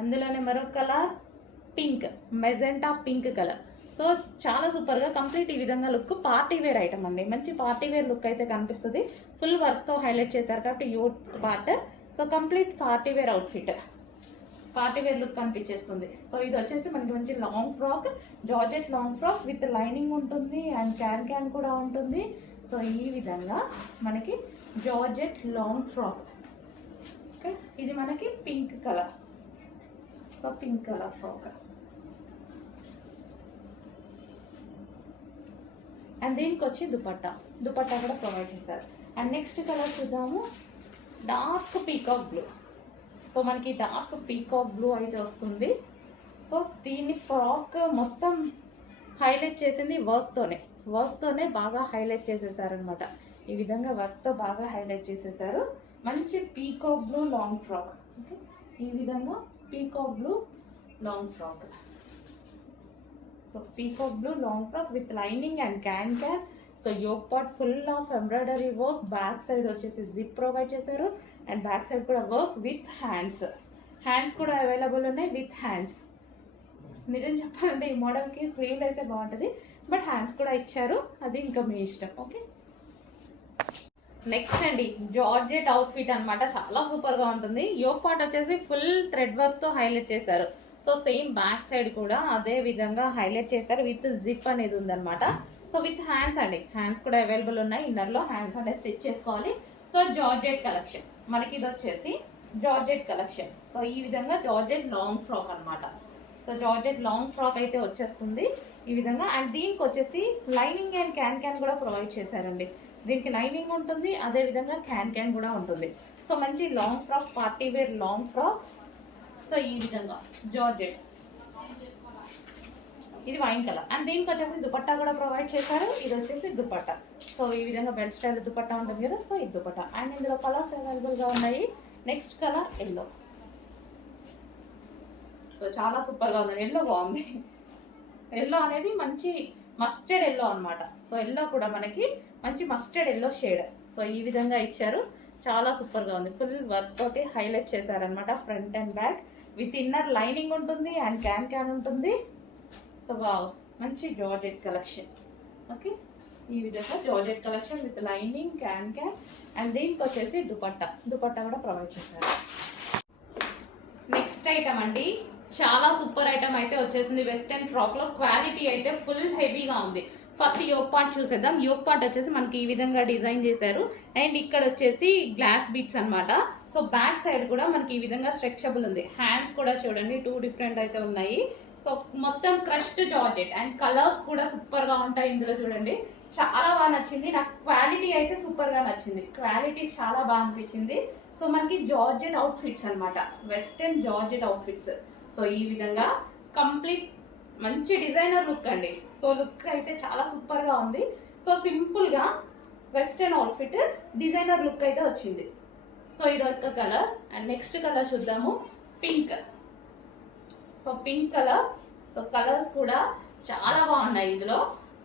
అందులోనే మరొక colour pink, magenta pink colour. So చాలా సూపర్గా కంప్లీట్ ఈ విధంగా లుక్ పార్టీ వేర్ ఐటమ్ అండి. మంచి పార్టీ వేర్ లుక్ అయితే కనిపిస్తుంది. ఫుల్ వర్క్తో హైలైట్ చేశారు కాబట్టి యూట్ part. So complete party wear outfit, party wear look కనిపించేస్తుంది. సో ఇది వచ్చేసి మనకి మంచి long frock, georgette long frock with lining ఉంటుంది అండ్ క్యాన్ కూడా ఉంటుంది. సో ఈ విధంగా మనకి జార్జెట్ లాంగ్ ఫ్రాక్. ఓకే, ఇది మనకి pink colour. So pink colour frock and దీనికి వచ్చి దుపట్టా కూడా ప్రొవైడ్ చేస్తారు. అండ్ నెక్స్ట్ కలర్ చూద్దాము, డార్క్ పీకాక్ బ్లూ. సో మనకి డార్క్ పీకాక్ బ్లూ అయితే వస్తుంది. సో దీన్ని ఫ్రాక్ మొత్తం హైలైట్ చేసింది వర్క్తోనే బాగా హైలైట్ చేసేసారనమాట. ఈ విధంగా వర్క్తో బాగా హైలైట్ చేసేసారు. మంచి peacock blue long frock. Okay, ఈ విధంగా peacock blue long frock. So peacock blue long frock with lining and can. So yoke part full of embroidery work, back side వచ్చేసి జిప్ ప్రొవైడ్ చేశారు అండ్ బ్యాక్ సైడ్ కూడా work with hands కూడా available ఉన్నాయి with hands. నిజం చెప్పాలంటే ఈ మోడల్కి slew అయితే బాగుంటుంది, బట్ హ్యాండ్స్ కూడా ఇచ్చారు, అది ఇంకా మీ ఇష్టం. ఓకే, నెక్స్ట్ అండి జార్జెట్ అవుట్ఫిట్ అనమాట. చాలా సూపర్గా ఉంటుంది. యోక్ పార్ట్ వచ్చేసి ఫుల్ థ్రెడ్ వర్క్తో హైలైట్ చేశారు. సో సేమ్ బ్యాక్ సైడ్ కూడా అదే విధంగా హైలైట్ చేశారు విత్ జిప్ అనేది ఉందన్నమాట. సో విత్ హ్యాండ్స్ అండి, హ్యాండ్స్ కూడా అవైలబుల్ ఉన్నాయి. ఇన్నర్లో హ్యాండ్స్ అనేది స్టిచ్ చేసుకోవాలి. సో జార్జెట్ కలెక్షన్ మనకి ఇది వచ్చేసి జార్జెట్ కలెక్షన్. సో ఈ విధంగా జార్జెట్ లాంగ్ ఫ్రాక్ అనమాట. సో జార్జెట్ లాంగ్ ఫ్రాక్ అయితే వచ్చేస్తుంది ఈ విధంగా. అండ్ దీనికి వచ్చేసి లైనింగ్ అండ్ క్యాన్ కూడా ప్రొవైడ్ చేశారండి. దీనికి లైనింగ్ ఉంటుంది, అదే విధంగా క్యాన్ కూడా ఉంటుంది. సో మంచి long frock, party wear long frock. So ఈ విధంగా జార్జెట్, ఇది వైన్ కలర్. అండ్ దీనికి వచ్చేసి దుపట్టా కూడా ప్రొవైడ్ చేశారు. ఇది వచ్చేసి దుపట్టా. సో ఈ విధంగా బెల్ట్ స్టైల్ దుపట్టా ఉంటుంది కదా, సో ఇది దుపట్టా. అండ్ ఇందులో కలర్స్ అవైలబుల్గా ఉన్నాయి. Next colour yellow. సో చాలా సూపర్గా ఉంది, ఎల్లో బాగుంది. ఎల్లో అనేది మంచి మస్టర్డ్ ఎల్లో అనమాట. సో ఎల్లో కూడా మనకి మంచి మస్టర్డ్ ఎల్లో షేడ్. సో ఈ విధంగా ఇచ్చారు, చాలా సూపర్గా ఉంది. ఫుల్ వర్క్ తోటి హైలైట్ చేశారనమాట. Front and back with inner lining ఉంటుంది అండ్ క్యాన్ ఉంటుంది. సో వావ్, మంచి జార్జెట్ కలెక్షన్. ఓకే, ఈ విధంగా georgette collection with lining can and దీనికి వచ్చేసి దుపట్టా కూడా ప్రొవైడ్ చేశారు. నెక్స్ట్ ఐటమ్ అండి, చాలా సూపర్ ఐటమ్ అయితే వచ్చేసింది. వెస్టర్న్ ఫ్రాక్ లో క్వాలిటీ అయితే ఫుల్ హెవీగా ఉంది. ఫస్ట్ యోక్ పార్ట్ చూసేద్దాం. యోక్ పార్ట్ వచ్చేసి మనకి ఈ విధంగా డిజైన్ చేశారు అండ్ ఇక్కడ వచ్చేసి గ్లాస్ బీట్స్ అనమాట. సో బ్యాక్ సైడ్ కూడా మనకి ఈ విధంగా స్ట్రెచబుల్ ఉంది. హ్యాండ్స్ కూడా చూడండి 2 డిఫరెంట్ అయితే ఉన్నాయి. సో మొత్తం క్రష్డ్ జార్జెట్ అండ్ కలర్స్ కూడా సూపర్ గా ఉంటాయి ఇందులో. చూడండి, చాలా బాగా నచ్చింది నాకు. క్వాలిటీ అయితే సూపర్ గా నచ్చింది, క్వాలిటీ చాలా బాగా అనిపించింది. సో మనకి జార్జెట్ అవుట్ఫిట్స్ అనమాట, వెస్టర్న్ జార్జెట్ అవుట్ఫిట్స్. సో ఈ విధంగా కంప్లీట్ మంచి డిజైనర్ లుక్ అండి. సో లుక్ అయితే చాలా సూపర్ గా ఉంది. సో సింపుల్ గా వెస్టర్న్ అవుట్ఫిట్ డిజైనర్ లుక్ అయితే వచ్చింది. సో ఇది ఒక కలర్. అండ్ నెక్స్ట్ కలర్ చూద్దాము, pink. So pink colour. So colours కూడా చాలా బాగున్నాయి ఇందులో.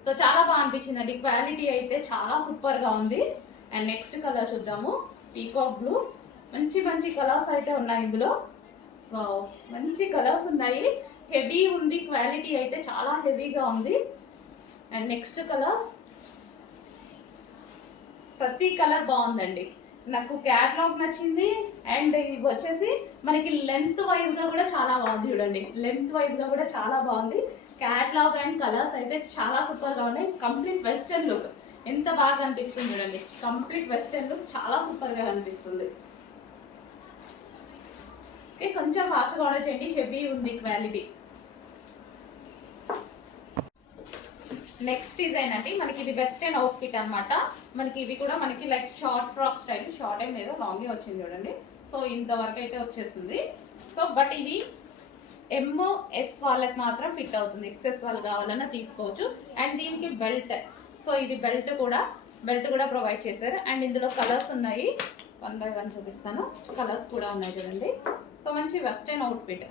సో చాలా బాగా అనిపించింది అండి, క్వాలిటీ అయితే చాలా సూపర్ గా ఉంది. అండ్ నెక్స్ట్ కలర్ చూద్దాము, పీకాక్ బ్లూ. మంచి కలర్స్ అయితే ఉన్నాయి ఇందులో. మంచి కలర్స్ ఉన్నాయి, హెవీ ఉంది, క్వాలిటీ అయితే చాలా హెవీగా ఉంది. అండ్ నెక్స్ట్ కలర్, ప్రతి కలర్ బాగుందండి నాకు. క్యాటలాగ్ నచ్చింది అండ్ ఇవి వచ్చేసి మనకి లెంత్ వైజ్ గా కూడా చాలా బాగుంది. చూడండి, లెంత్ వైజ్ గా కూడా చాలా బాగుంది. క్యాటలాగ్ అండ్ కలర్స్ అయితే చాలా సూపర్ గా ఉన్నాయి. కంప్లీట్ వెస్టర్న్ లుక్ ఎంత బాగా అనిపిస్తుంది చూడండి. కంప్లీట్ వెస్టర్న్ లుక్ చాలా సూపర్ గా అనిపిస్తుంది. ఓకే, కొంచెం ఫాస్ట్గా ఆర్డర్ చేయండి, హెవీ ఉంది క్వాలిటీ. నెక్స్ట్ డిజైన్ అండి, మనకి ఇది వెస్టర్న్ అవుట్ఫిట్ అనమాట. మనకి ఇవి కూడా మనకి like short frock style, short ఏం లేదు, లాంగే వచ్చింది చూడండి. సో ఇంతవరకు అయితే వచ్చేస్తుంది. సో బట్ ఇది MS వాళ్ళకి మాత్రం ఫిట్ అవుతుంది, XS వాళ్ళు కావాలన్నా తీసుకోవచ్చు. అండ్ దీనికి బెల్ట్. సో ఇది బెల్ట్ కూడా ప్రొవైడ్ చేశారు. అండ్ ఇందులో కలర్స్ ఉన్నాయి, 1 by 1 చూపిస్తాను. కలర్స్ కూడా ఉన్నాయి చూడండి. సో మంచి western outfit.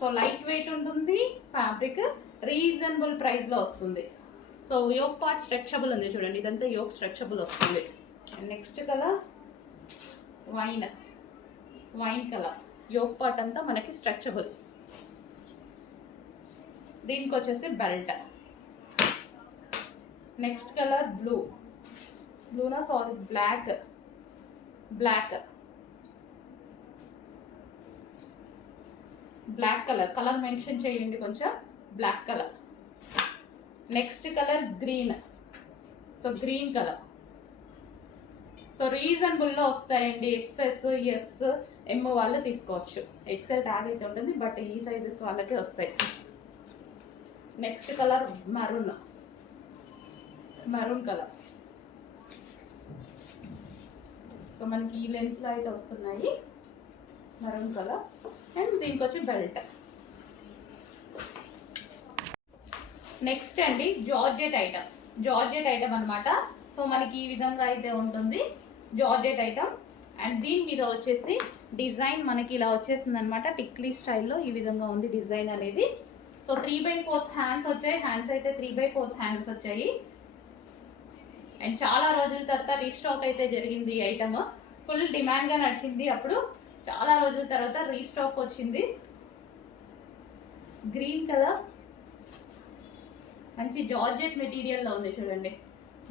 So light weight ఉంటుంది, ఫ్యాబ్రిక్ రీజనబుల్ ప్రైస్ లో వస్తుంది. సో యోక్ పార్ట్ స్ట్రెచబుల్ ఉంది చూడండి, ఇదంతా యోక్ స్ట్రెచబుల్ వస్తుంది. Next colour wine colour. Yoke part అంతా మనకి స్ట్రెచబుల్. దీనికి వచ్చేసి బెల్ట్. నెక్స్ట్ కలర్ బ్లూనా సారీ బ్లాక్ కలర్ మెన్షన్ చేయండి కొంచెం. Black colour. Next colour green. So green colour. So రీజనబుల్లో వస్తాయండి. ఎక్సెస్ ఎస్ ఎమ్ వాళ్ళు తీసుకోవచ్చు. ఎక్సెల్ ట్యాగ్ అయితే ఉంటుంది, బట్ ఈ సైజెస్ వాళ్ళకే వస్తాయి. Next colour maroon colour. So మనకి ఈ లెన్స్లో అయితే వస్తున్నాయి మరూన్ కలర్. అండ్ దీనికి వచ్చి బెల్ట్. నెక్స్ట్ అండి జార్జెట్ ఐటమ్ అన్నమాట. సో మనకి ఈ విధంగా అయితే ఉంటుంది జార్జెట్ ఐటమ్. అండ్ దీని మీద వచ్చేసి డిజైన్ మనకి ఇలా వచ్చేస్తుంది అనమాట. టిక్లీ స్టైల్లో ఈ విధంగా ఉంది డిజైన్ అనేది. సో 3/4 హ్యాండ్స్ వచ్చాయి. హ్యాండ్స్ అయితే 3/4 హ్యాండ్స్ వచ్చాయి. అండ్ చాలా రోజుల తర్వాత రీస్టాక్ అయితే జరిగింది. ఈ ఐటమ్ ఫుల్ డిమాండ్గా నడిచింది. అప్పుడు చాలా రోజుల తర్వాత రీస్టాక్ వచ్చింది. గ్రీన్ కలర్ మంచి జార్జెట్ మెటీరియల్లో ఉంది చూడండి.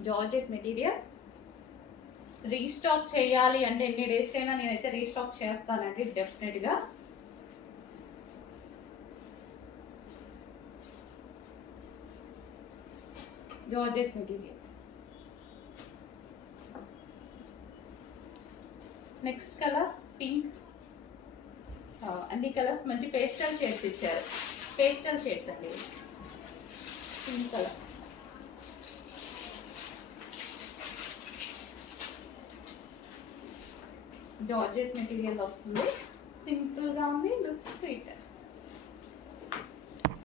జార్జెట్ మెటీరియల్ రీస్టాక్ చేయాలి అంటే ఎన్ని డేస్ కైనా నేనైతే రీస్టాక్ చేస్తానండి డెఫినెట్గా. Georgette material. Next colour pink. అన్ని కలర్స్ మంచి పేస్టల్ షేడ్స్ ఇచ్చారు. పేస్టల్ షేడ్స్ అండి. Pink colour. జార్జెట్ మెటీరియల్ వస్తుంది. సింపుల్ గా ఉంది. Look sweet.